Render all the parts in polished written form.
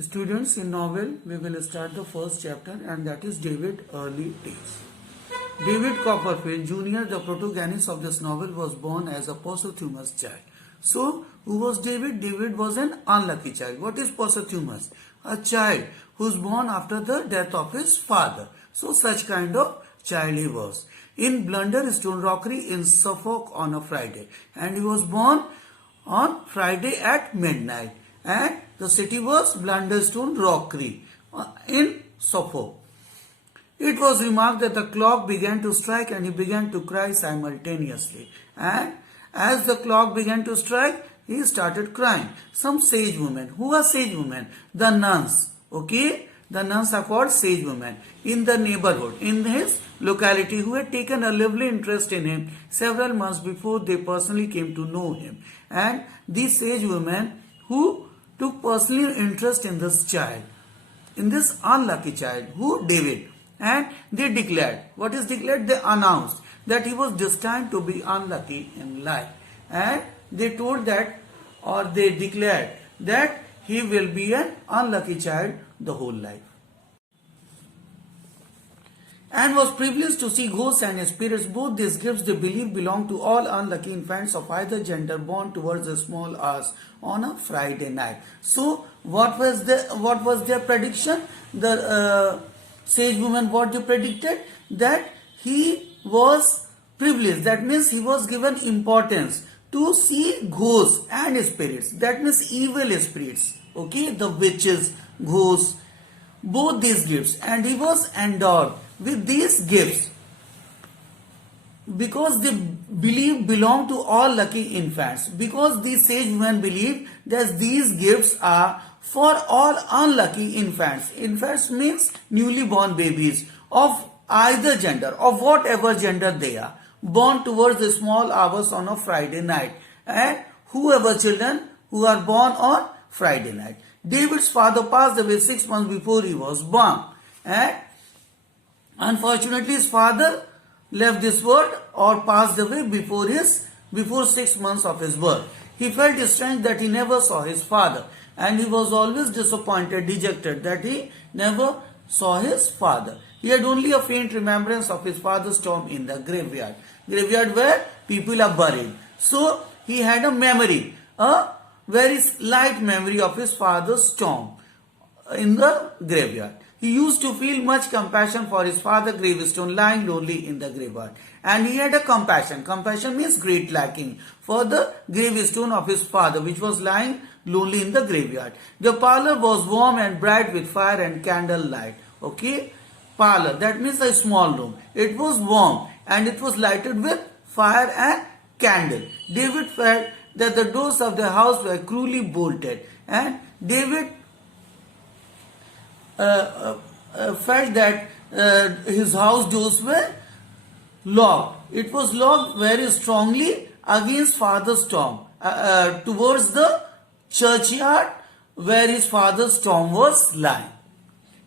Students, in novel, we will start the first chapter, and that is David Early Days. David Copperfield Jr., the protagonist of this novel, was born as a posthumous child. So, who was David? David was an unlucky child. What is posthumous? A child who is born after the death of his father. So, such kind of child he was. In Blunderstone Rockery in Suffolk on a Friday. And he was born on Friday at midnight. And the city was Blunderstone Rockery in Suffolk. It was remarked that the clock began to strike and he began to cry simultaneously. And as the clock began to strike, he started crying. Some sage women. Who are sage women? The nuns. Okay? The nuns are called sage women in the neighborhood, in his locality, who had taken a lively interest in him several months before they personally came to know him. And these sage women who took personal interest in this child, in this unlucky child, who? David. And they declared, what is declared? They announced that he was destined to be unlucky in life. And they told that, or they declared that he will be an unlucky child the whole life. And was privileged to see ghosts and spirits. Both these gifts they believe belong to all unlucky infants of either gender born towards the small hours on a Friday night. So what was their prediction? The sage woman, what they predicted? That he was privileged. That means he was given importance to see ghosts and spirits. That means evil spirits. Okay, the witches, ghosts, both these gifts. And he was endowed with these gifts because they believe belong to all lucky infants. Because these sage women believe that these gifts are for all unlucky infants. Infants means newly born babies of either gender, of whatever gender they are, born towards the small hours on a Friday night. And whoever children who are born on Friday night. David's father passed away 6 months before he was born. And unfortunately, his father left this world or passed away before 6 months of his birth. He felt strange that he never saw his father, and he was always disappointed, dejected that he never saw his father. He had only a faint remembrance of his father's tomb in the graveyard where people are buried. So he had a memory, a very light memory of his father's tomb in the graveyard. He used to feel much compassion for his father's gravestone lying lonely in the graveyard. And he had a compassion. Compassion means great liking for the gravestone of his father, which was lying lonely in the graveyard. The parlor was warm and bright with fire and candle light. Okay? Parlor, that means a small room. It was warm and it was lighted with fire and candle. David felt that the doors of the house were cruelly bolted. And David felt that his house doors were locked. It was locked very strongly against father's tomb towards the churchyard where his father's tomb was lying.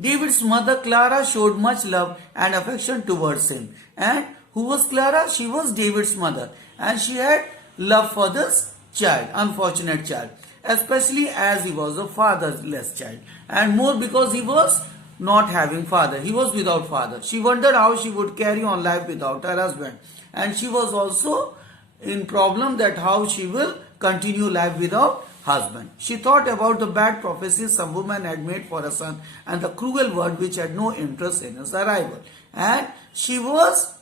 David's mother Clara showed much love and affection towards him. And who was Clara? She was David's mother. And she had love for this child, unfortunate child, especially as he was a fatherless child, and more because he was not having father. He was without father. She wondered how she would carry on life without her husband, and she was also in problem that how she will continue life without husband. She thought about the bad prophecies some woman had made for her son and the cruel word which had no interest in his arrival, and she was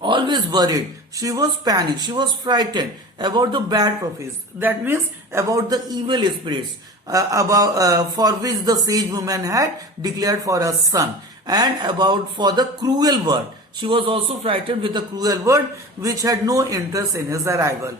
always worried. She was panicked. She was frightened about the bad prophecies. That means about the evil spirits for which the sage woman had declared for her son, and about for the cruel word. She was also frightened with the cruel word which had no interest in his arrival.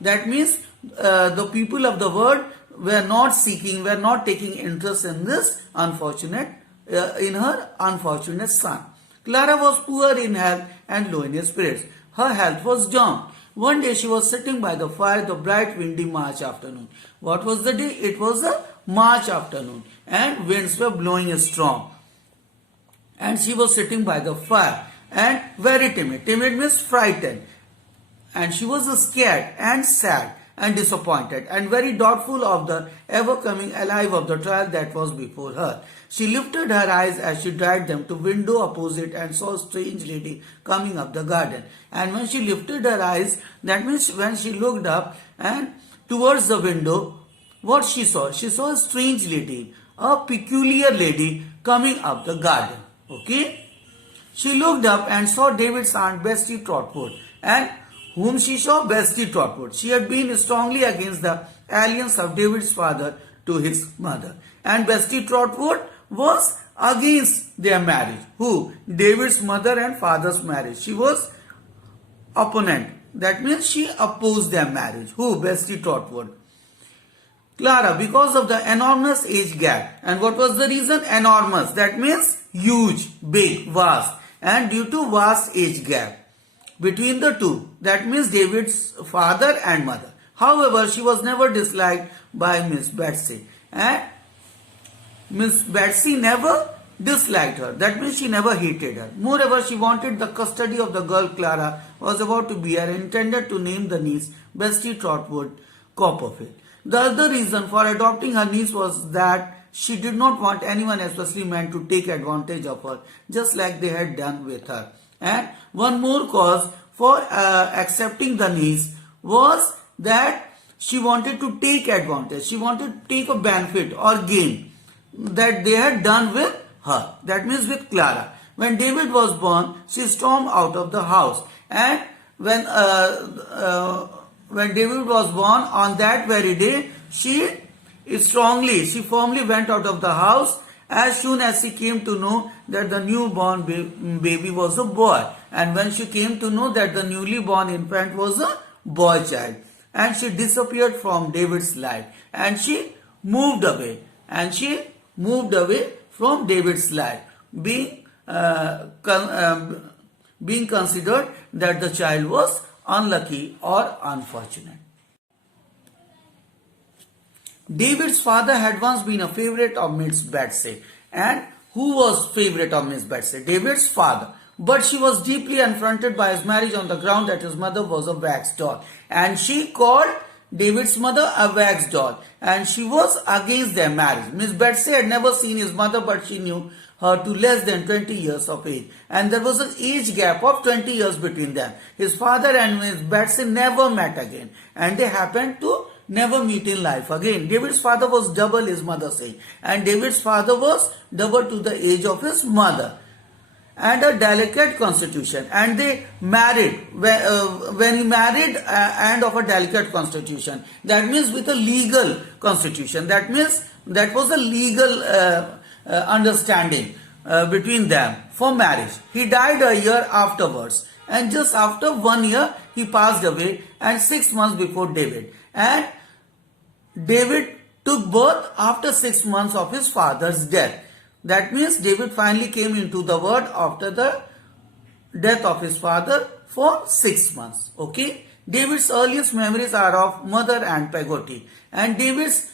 That means the people of the world were not seeking, were not taking interest in this unfortunate, in her unfortunate son. Clara was poor in health and low in spirits. Her health was down. One day she was sitting by the fire, the bright windy March afternoon. What was the day? It was a March afternoon and winds were blowing strong. And she was sitting by the fire and very timid. Timid means frightened. And she was scared and sad and disappointed and very doubtful of the ever coming alive of the trial that was before her. She lifted her eyes as she dried them to window opposite and saw a strange lady coming up the garden. And when she lifted her eyes, that means when she looked up and towards the window, what she saw? She saw a strange lady, a peculiar lady coming up the garden. Okay? She looked up and saw David's aunt Bessie Trotwood, and whom she saw Bessie Trotwood. She had been strongly against the alliance of David's father to his mother. And Bessie Trotwood was against their marriage. Who? David's mother and father's marriage. She was opponent. That means she opposed their marriage. Who? Bessie Trotwood. Clara, because of the enormous age gap. And what was the reason? Enormous. That means huge, big, vast. And due to vast age gap between the two. That means David's father and mother. However, she was never disliked by Miss Betsy. And Miss Betsy never disliked her. That means she never hated her. Moreover, she wanted the custody of the girl Clara was about to bear and intended to name the niece Bessie Trotwood Copperfield. The other reason for adopting her niece was that she did not want anyone, especially men, to take advantage of her, just like they had done with her. And one more cause for accepting the niece was that she wanted to take advantage. She wanted to take a benefit or gain that they had done with her. That means with Clara. When David was born, she stormed out of the house. And when David was born on that very day, she firmly went out of the house as soon as she came to know that the newborn baby was a boy. And when she came to know that the newly born infant was a boy child. And she disappeared from David's life. And she moved away. From David's life, being considered that the child was unlucky or unfortunate. David's father had once been a favorite of Miss Betsy. And who was favorite of Miss Betsy? David's father. But she was deeply affronted by his marriage on the ground that his mother was a wax doll. And she called David's mother a wax doll. And she was against their marriage. Miss Betsy had never seen his mother, but she knew her to less than 20 years of age. And there was an age gap of 20 years between them. His father and Miss Betsy never met again. And they happened to never meet in life again. David's father was double his mother's age. And David's father was double to the age of his mother. And a delicate constitution. And they married. When he married and of a delicate constitution. That means with a legal constitution. That means that was a legal understanding between them for marriage. He died a year afterwards. And just after 1 year, he passed away. And 6 months before David. And David took birth after 6 months of his father's death. That means David finally came into the world after the death of his father for 6 months. Okay. David's earliest memories are of mother and Peggotty. And David's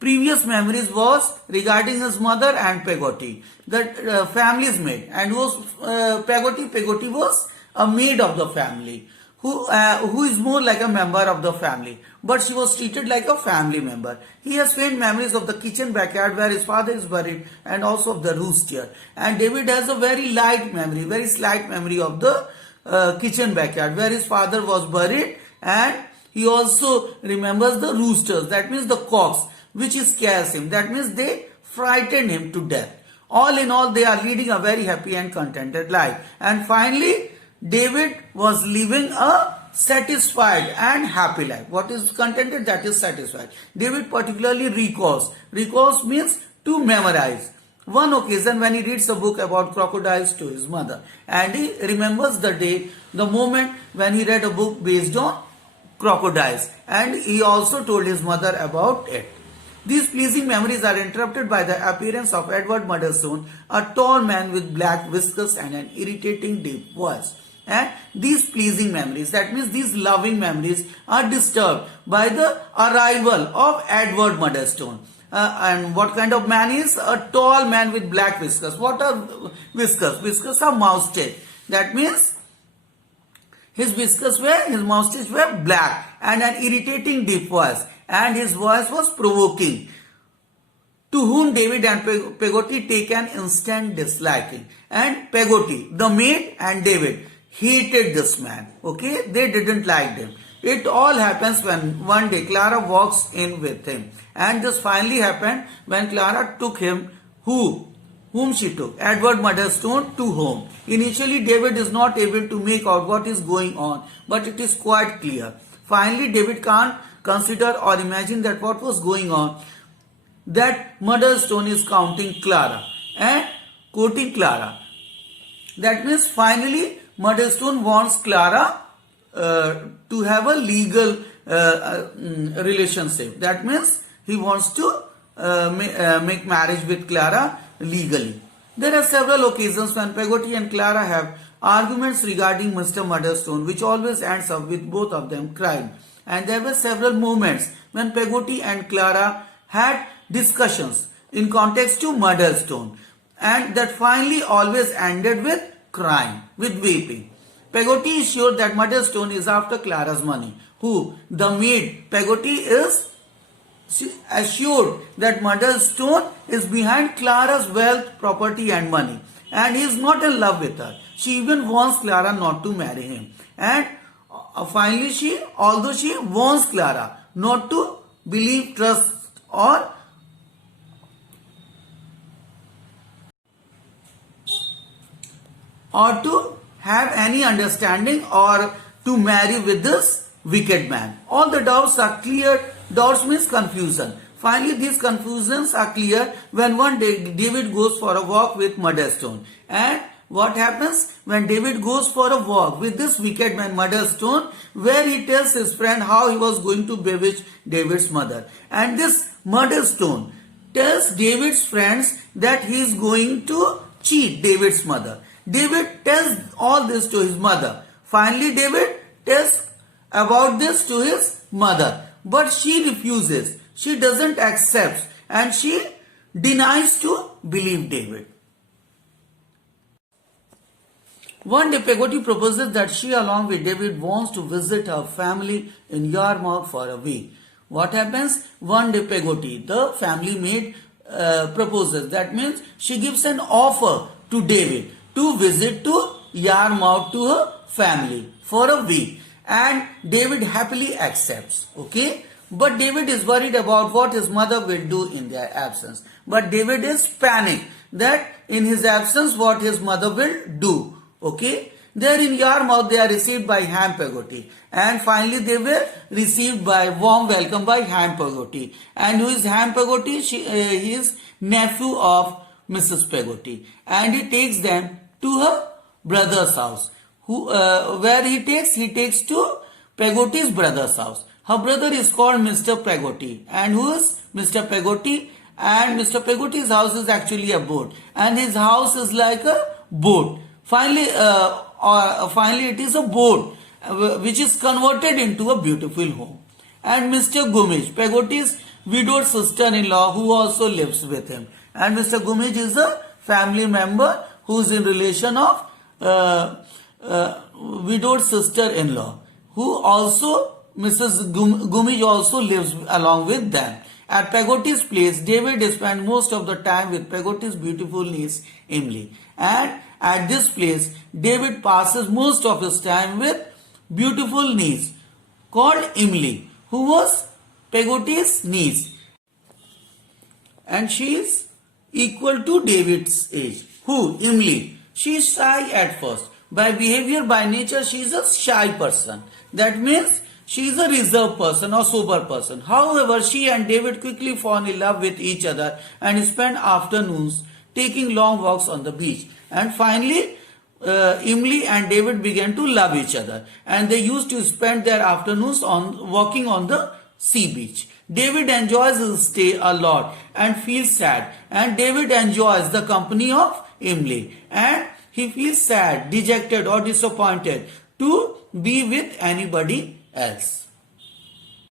previous memories was regarding his mother and Peggotty, the family's maid. And who was Peggotty? Peggotty was a maid of the family. Who is more like a member of the family, but she was treated like a family member. He has faint memories of the kitchen backyard where his father is buried and also of the rooster. And David has a very slight memory of the kitchen backyard where his father was buried, and he also remembers the roosters, that means the cocks, which scares him. That means they frighten him to death. All in all, they are leading a very happy and contented life. And finally, David was living a satisfied and happy life. What is contented? That is satisfied. David particularly recalls. Recalls means to memorize. One occasion when he reads a book about crocodiles to his mother. And he remembers the moment when he read a book based on crocodiles. And he also told his mother about it. These pleasing memories are interrupted by the appearance of Edward Murdstone, a tall man with black whiskers and an irritating deep voice. And these pleasing memories, that means these loving memories, are disturbed by the arrival of Edward Murdstone. And what kind of man is? A tall man with black whiskers. What are whiskers? Whiskers are mouse tail. That means His moustache were black and an irritating deep voice, and his voice was provoking, to whom David and Peggotty take an instant disliking. And Peggotty, the maid, and David hated this man. Okay, they didn't like him. It all happens when one day Clara walks in with him, and this finally happened when Clara took him, whom she took, Edward Murdstone, to home. Initially, David is not able to make out what is going on, but it is quite clear. Finally, David can't consider or imagine that what was going on, that Murdstone is counting Clara and quoting Clara. That means finally Murdstone wants Clara to have a legal relationship. That means he wants to make marriage with Clara legally. There are several occasions when Peggotty and Clara have arguments regarding Mr. Murdstone, which always ends up with both of them crying. And there were several moments when Peggotty and Clara had discussions in context to Murdstone, and that finally always ended with crying, with weeping. Peggotty is sure that Murdstone is after Clara's money. Who? The maid. Peggotty is assured that Murdstone is behind Clara's wealth, property and money, and he is not in love with her. She even wants Clara not to marry him. And finally although she wants Clara not to believe, trust or to have any understanding or to marry with this wicked man. All the doubts are cleared. Doubts means confusion. Finally, these confusions are clear when one day David goes for a walk with Murdstone. And what happens when David goes for a walk with this wicked man Murdstone, where he tells his friend how he was going to bewitch David's mother. And this Murdstone tells David's friends that he is going to cheat David's mother. David tells all this to his mother. Finally, David tells about this to his mother, but she refuses. She doesn't accept and she denies to believe David. One day, Peggotty proposes that she, along with David, wants to visit her family in Yarmouth for a week. What happens? One day, Peggotty, the family maid, proposes. That means she gives an offer to David to visit to Yarmouth to her family for a week, and David happily accepts. Okay, but David is worried about what his mother will do in their absence. But David is panicked that in his absence what his mother will do. Okay, there in Yarmouth they are received by Ham Peggotty, and finally they were received by warm welcome by Ham Peggotty. And who is Ham Peggotty? He is nephew of Mrs. Peggotty, and he takes them to her brother's house. Where he takes to Peggotty's brother's house. Her brother is called Mr. Peggotty. And who is Mr. Peggotty? And Mr. Peggotty's house is actually a boat, and his house is like a boat. Finally, it is a boat which is converted into a beautiful home. And Mr. Gummidge, Peggotty's widowed sister-in-law, who also lives with him. And Mr. Gummidge is a family member who is in relation of widowed sister-in-law, who also Mrs. Gummidge also lives along with them. At Peggotty's place, David spent most of the time with Peggotty's beautiful niece Emily. And at this place, David passes most of his time with beautiful niece called Emily, who was Peggotty's niece. And she is equal to David's age. Who? Emily. She is shy at first. By behavior, by nature, she is a shy person. That means she is a reserved person or sober person. However, she and David quickly fall in love with each other and spend afternoons taking long walks on the beach. And finally, Emily and David began to love each other, and they used to spend their afternoons walking on the sea beach. David enjoys his stay a lot and feels sad, and David enjoys the company of Emily, and he feels sad, dejected or disappointed to be with anybody else.